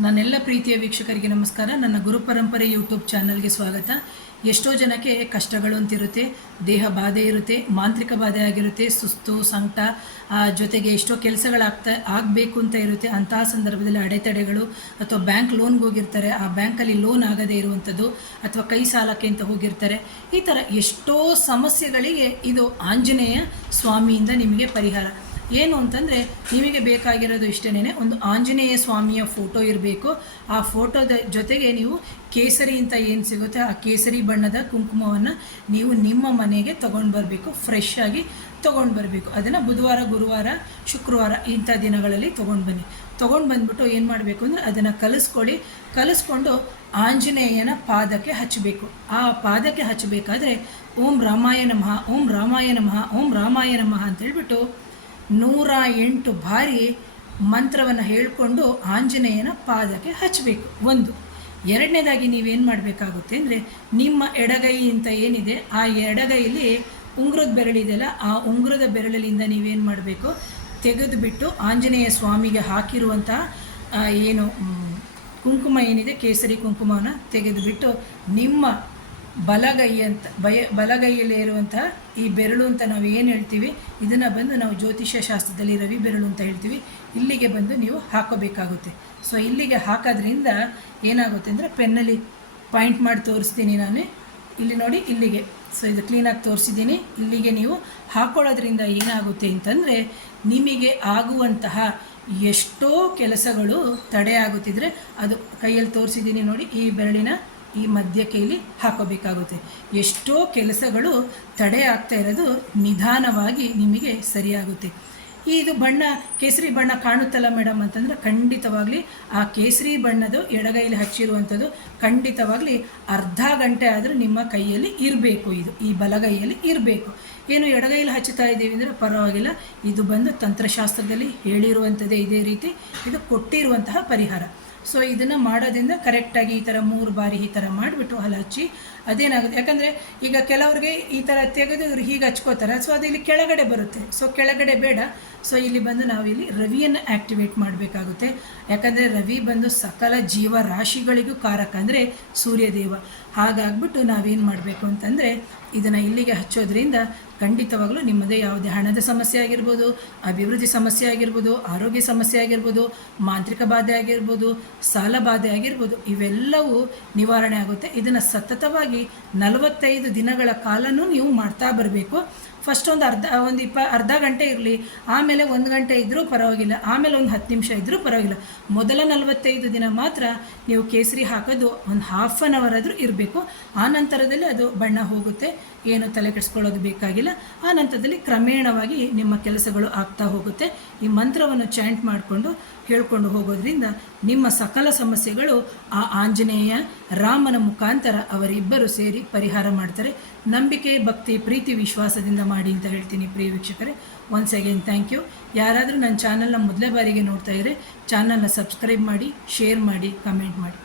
ನನ್ನೆಲ್ಲ ಪ್ರೀತಿಯ ವೀಕ್ಷಕರಿಗೆ ನಮಸ್ಕಾರ. ನನ್ನ ಗುರುಪರಂಪರೆ ಯೂಟ್ಯೂಬ್ ಚಾನಲ್ಗೆ ಸ್ವಾಗತ. ಎಷ್ಟೋ ಜನಕ್ಕೆ ಕಷ್ಟಗಳು ಅಂತಿರುತ್ತೆ, ದೇಹ ಬಾಧೆ ಇರುತ್ತೆ, ಮಾಂತ್ರಿಕ ಬಾಧೆ ಆಗಿರುತ್ತೆ, ಸುಸ್ತು ಸಂಕಟ, ಜೊತೆಗೆ ಎಷ್ಟೋ ಆಗಬೇಕು ಅಂತ ಇರುತ್ತೆ. ಅಂತಹ ಸಂದರ್ಭದಲ್ಲಿ ಅಡೆತಡೆಗಳು ಅಥವಾ ಬ್ಯಾಂಕ್ ಲೋನ್ಗೆ ಹೋಗಿರ್ತಾರೆ, ಆ ಬ್ಯಾಂಕಲ್ಲಿ ಲೋನ್ ಆಗದೇ ಇರುವಂಥದ್ದು, ಅಥವಾ ಕೈ ಸಾಲಕ್ಕೆ ಅಂತ ಹೋಗಿರ್ತಾರೆ. ಈ ಥರ ಎಷ್ಟೋ ಸಮಸ್ಯೆಗಳಿಗೆ ಇದು ಆಂಜನೇಯ ಸ್ವಾಮಿಯಿಂದ ನಿಮಗೆ ಪರಿಹಾರ. ಏನು ಅಂತಂದರೆ ನಿಮಗೆ ಬೇಕಾಗಿರೋದು ಇಷ್ಟೇನೆ, ಒಂದು ಆಂಜನೇಯ ಸ್ವಾಮಿಯ ಫೋಟೋ ಇರಬೇಕು. ಆ ಫೋಟೋದ ಜೊತೆಗೆ ನೀವು ಕೇಸರಿ ಅಂತ ಏನು ಸಿಗುತ್ತೆ ಆ ಕೇಸರಿ ಬಣ್ಣದ ಕುಂಕುಮವನ್ನು ನೀವು ನಿಮ್ಮ ಮನೆಗೆ ತೊಗೊಂಡು ಬರಬೇಕು. ಫ್ರೆಶ್ ಆಗಿ ತೊಗೊಂಡು ಬರಬೇಕು. ಅದನ್ನು ಬುಧವಾರ, ಗುರುವಾರ, ಶುಕ್ರವಾರ ಇಂಥ ದಿನಗಳಲ್ಲಿ ತೊಗೊಂಡು ಬನ್ನಿ. ತೊಗೊಂಡು ಬಂದುಬಿಟ್ಟು ಏನು ಮಾಡಬೇಕು ಅಂದರೆ ಅದನ್ನು ಕಲಿಸ್ಕೊಂಡು ಆಂಜನೇಯನ ಪಾದಕ್ಕೆ ಹಚ್ಚಬೇಕು. ಆ ಪಾದಕ್ಕೆ ಹಚ್ಚಬೇಕಾದ್ರೆ ಓಂ ರಾಮಾಯ ನಮಃ, ಓಂ ರಾಮಾಯ ನಮಃ, ಓಂ ರಾಮಾಯ ನಮಃ ಅಂತ ಹೇಳ್ಬಿಟ್ಟು 108 ಬಾರಿ ಮಂತ್ರವನ್ನು ಹೇಳಿಕೊಂಡು ಆಂಜನೇಯನ ಪಾದಕ್ಕೆ ಹಚ್ಚಬೇಕು. ಒಂದು. ಎರಡನೇದಾಗಿ ನೀವೇನು ಮಾಡಬೇಕಾಗುತ್ತೆ ಅಂದರೆ ನಿಮ್ಮ ಎಡಗೈ ಅಂತ ಏನಿದೆ ಆ ಎಡಗೈಯಲ್ಲಿ ಉಂಗುರದ ಬೆರಳಿದೆಯಲ್ಲ, ಆ ಉಂಗುರದ ಬೆರಳಿನಿಂದ ನೀವೇನು ಮಾಡಬೇಕು, ತೆಗೆದುಬಿಟ್ಟು ಆಂಜನೇಯ ಸ್ವಾಮಿಗೆ ಹಾಕಿರುವಂತಹ ಏನು ಕುಂಕುಮ ಏನಿದೆ, ಕೇಸರಿ ಕುಂಕುಮವನ್ನು ತೆಗೆದುಬಿಟ್ಟು ನಿಮ್ಮ ಬಲಗೈಯಲ್ಲಿ ಇರುವಂತಹ ಈ ಬೆರಳು ಅಂತ ನಾವು ಏನು ಹೇಳ್ತೀವಿ, ಇದನ್ನು ಬಂದು ನಾವು ಜ್ಯೋತಿಷ್ಯ ಶಾಸ್ತ್ರದಲ್ಲಿ ರವಿ ಬೆರಳು ಅಂತ ಹೇಳ್ತೀವಿ, ಇಲ್ಲಿಗೆ ಬಂದು ನೀವು ಹಾಕೋಬೇಕಾಗುತ್ತೆ. ಸೊ ಇಲ್ಲಿಗೆ ಹಾಕೋದ್ರಿಂದ ಏನಾಗುತ್ತೆ ಅಂದರೆ ಪೆನ್ನಲ್ಲಿ ಪಾಯಿಂಟ್ ಮಾಡಿ ತೋರಿಸ್ತೀನಿ ನಾನು, ಇಲ್ಲಿ ನೋಡಿ, ಇಲ್ಲಿಗೆ. ಸೊ ಇದು ಕ್ಲೀನಾಗಿ ತೋರಿಸಿದ್ದೀನಿ. ಇಲ್ಲಿಗೆ ನೀವು ಹಾಕೊಳ್ಳೋದ್ರಿಂದ ಏನಾಗುತ್ತೆ ಅಂತಂದರೆ ನಿಮಗೆ ಆಗುವಂತಹ ಎಷ್ಟೋ ಕೆಲಸಗಳು ತಡೆ ಆಗುತ್ತಿದ್ರೆ, ಅದು ಕೈಯಲ್ಲಿ ತೋರಿಸಿದ್ದೀನಿ ನೋಡಿ, ಈ ಬೆರಳಿನ ಈ ಮಧ್ಯಕ್ಕೆ ಇಲ್ಲಿ ಹಾಕೋಬೇಕಾಗುತ್ತೆ. ಎಷ್ಟೋ ಕೆಲಸಗಳು ತಡೆ ಆಗ್ತಾ ಇರೋದು ನಿಧಾನವಾಗಿ ನಿಮಗೆ ಸರಿಯಾಗುತ್ತೆ. ಇದು ಬಣ್ಣ ಕೇಸರಿ ಬಣ್ಣ ಕಾಣುತ್ತಲ್ಲ ಮೇಡಮ್ ಅಂತಂದರೆ, ಖಂಡಿತವಾಗಲಿ ಆ ಕೇಸರಿ ಬಣ್ಣದು ಎಡಗೈಲಿ ಹಚ್ಚಿರುವಂಥದ್ದು ಖಂಡಿತವಾಗಲಿ ಅರ್ಧ ಗಂಟೆ ಆದರೂ ನಿಮ್ಮ ಕೈಯಲ್ಲಿ ಇರಬೇಕು. ಇದು ಈ ಬಲಗೈಯಲ್ಲಿ ಇರಬೇಕು. ಏನು ಎಡಗೈಲಿ ಹಚ್ಚುತ್ತಾ ಇದ್ದೀವಿ ಅಂದರೆ ಪರವಾಗಿಲ್ಲ, ಇದು ಬಂದು ತಂತ್ರಶಾಸ್ತ್ರದಲ್ಲಿ ಹೇಳಿರುವಂಥದ್ದೇ, ಇದೇ ರೀತಿ ಇದು ಕೊಟ್ಟಿರುವಂತಹ ಪರಿಹಾರ. ಸೊ ಇದನ್ನು ಮಾಡೋದ್ರಿಂದ ಕರೆಕ್ಟಾಗಿ ಈ ಥರ 3 ಬಾರಿ ಈ ಥರ ಮಾಡಿಬಿಟ್ಟು ಹಚ್ಚಿ ಅದೇನಾಗುತ್ತೆ. ಯಾಕಂದರೆ ಈಗ ಕೆಲವ್ರಿಗೆ ಈ ಥರ ತೆಗೆದು ಇವರು ಹೀಗೆ ಹಚ್ಕೋತಾರೆ, ಸೊ ಅದು ಇಲ್ಲಿ ಕೆಳಗಡೆ ಬರುತ್ತೆ. ಸೊ ಕೆಳಗಡೆ ಬೇಡ. ಸೊ ಇಲ್ಲಿ ಬಂದು ನಾವಿಲ್ಲಿ ರವಿಯನ್ನು ಆ್ಯಕ್ಟಿವೇಟ್ ಮಾಡಬೇಕಾಗುತ್ತೆ. ಯಾಕಂದರೆ ರವಿ ಬಂದು ಸಕಲ ಜೀವರಾಶಿಗಳಿಗೂ ಕಾರಕ, ಅಂದರೆ ಸೂರ್ಯದೇವ. ಹಾಗಾಗ್ಬಿಟ್ಟು ನಾವೇನು ಮಾಡಬೇಕು ಅಂತಂದರೆ ಇದನ್ನು ಇಲ್ಲಿಗೆ ಹಚ್ಚೋದ್ರಿಂದ ಖಂಡಿತವಾಗಲೂ ನಿಮ್ಮದೇ ಯಾವುದೇ ಹಣದ ಸಮಸ್ಯೆ ಆಗಿರ್ಬೋದು, ಅಭಿವೃದ್ಧಿ ಸಮಸ್ಯೆ ಆಗಿರ್ಬೋದು, ಆರೋಗ್ಯ ಸಮಸ್ಯೆ ಆಗಿರ್ಬೋದು, ಮಾಂತ್ರಿಕ ಬಾಧೆ ಆಗಿರ್ಬೋದು, ಸಾಲ ಬಾಧೆ ಆಗಿರ್ಬೋದು, ಇವೆಲ್ಲವೂ ನಿವಾರಣೆ ಆಗುತ್ತೆ. ಇದನ್ನು ಸತತವಾಗಿ 45 ದಿನಗಳ ಕಾಲನೂ ನೀವು ಮಾಡ್ತಾ ಬರಬೇಕು. ಫಸ್ಟ್ ಒಂದು ಅರ್ಧ ಗಂಟೆ ಇರಲಿ, ಆಮೇಲೆ 1 ಗಂಟೆ ಇದ್ದರೂ ಪರವಾಗಿಲ್ಲ, ಆಮೇಲೆ ಒಂದು 10 ನಿಮಿಷ ಇದ್ದರೂ ಪರವಾಗಿಲ್ಲ. ಮೊದಲ 45 ದಿನ ಮಾತ್ರ ನೀವು ಕೇಸರಿ ಹಾಕೋದು ಒಂದು ಹಾಫ್ ಆನ್ ಅವರ್ ಆದರೂ ಇರಬೇಕು. ಆ ನಂತರದಲ್ಲಿ ಅದು ಬಣ್ಣ ಹೋಗುತ್ತೆ, ಏನು ತಲೆ ಕೆಡಿಸ್ಕೊಳ್ಳೋದು ಬೇಕಾಗಿಲ್ಲ. ಆ ನಂತರದಲ್ಲಿ ಕ್ರಮೇಣವಾಗಿ ನಿಮ್ಮ ಕೆಲಸಗಳು ಆಗ್ತಾ ಹೋಗುತ್ತೆ. ಈ ಮಂತ್ರವನ್ನು ಚಾಂಟ್ ಮಾಡಿಕೊಂಡು ಹೇಳ್ಕೊಂಡು ಹೋಗೋದ್ರಿಂದ ನಿಮ್ಮ ಸಕಲ ಸಮಸ್ಯೆಗಳು ಆ ಆಂಜನೇಯ ರಾಮನ ಮುಖಾಂತರ ಅವರಿಬ್ಬರು ಸೇರಿ ಪರಿಹಾರ ಮಾಡ್ತಾರೆ. ನಂಬಿಕೆ, ಭಕ್ತಿ, ಪ್ರೀತಿ, ವಿಶ್ವಾಸದಿಂದ ಮಾಡಿ ಅಂತ ಹೇಳ್ತೀನಿ ಪ್ರಿಯ ವೀಕ್ಷಕರೇ. Once again thank you. ಯಾರಾದರೂ ನನ್ನ ಚಾನಲ್ನ ಮೊದಲೇ ಬಾರಿಗೆ ನೋಡ್ತಾ ಇದ್ದರೆ ಚಾನಲ್ನ ಸಬ್ಸ್ಕ್ರೈಬ್ ಮಾಡಿ, ಶೇರ್ ಮಾಡಿ, ಕಮೆಂಟ್ ಮಾಡಿ.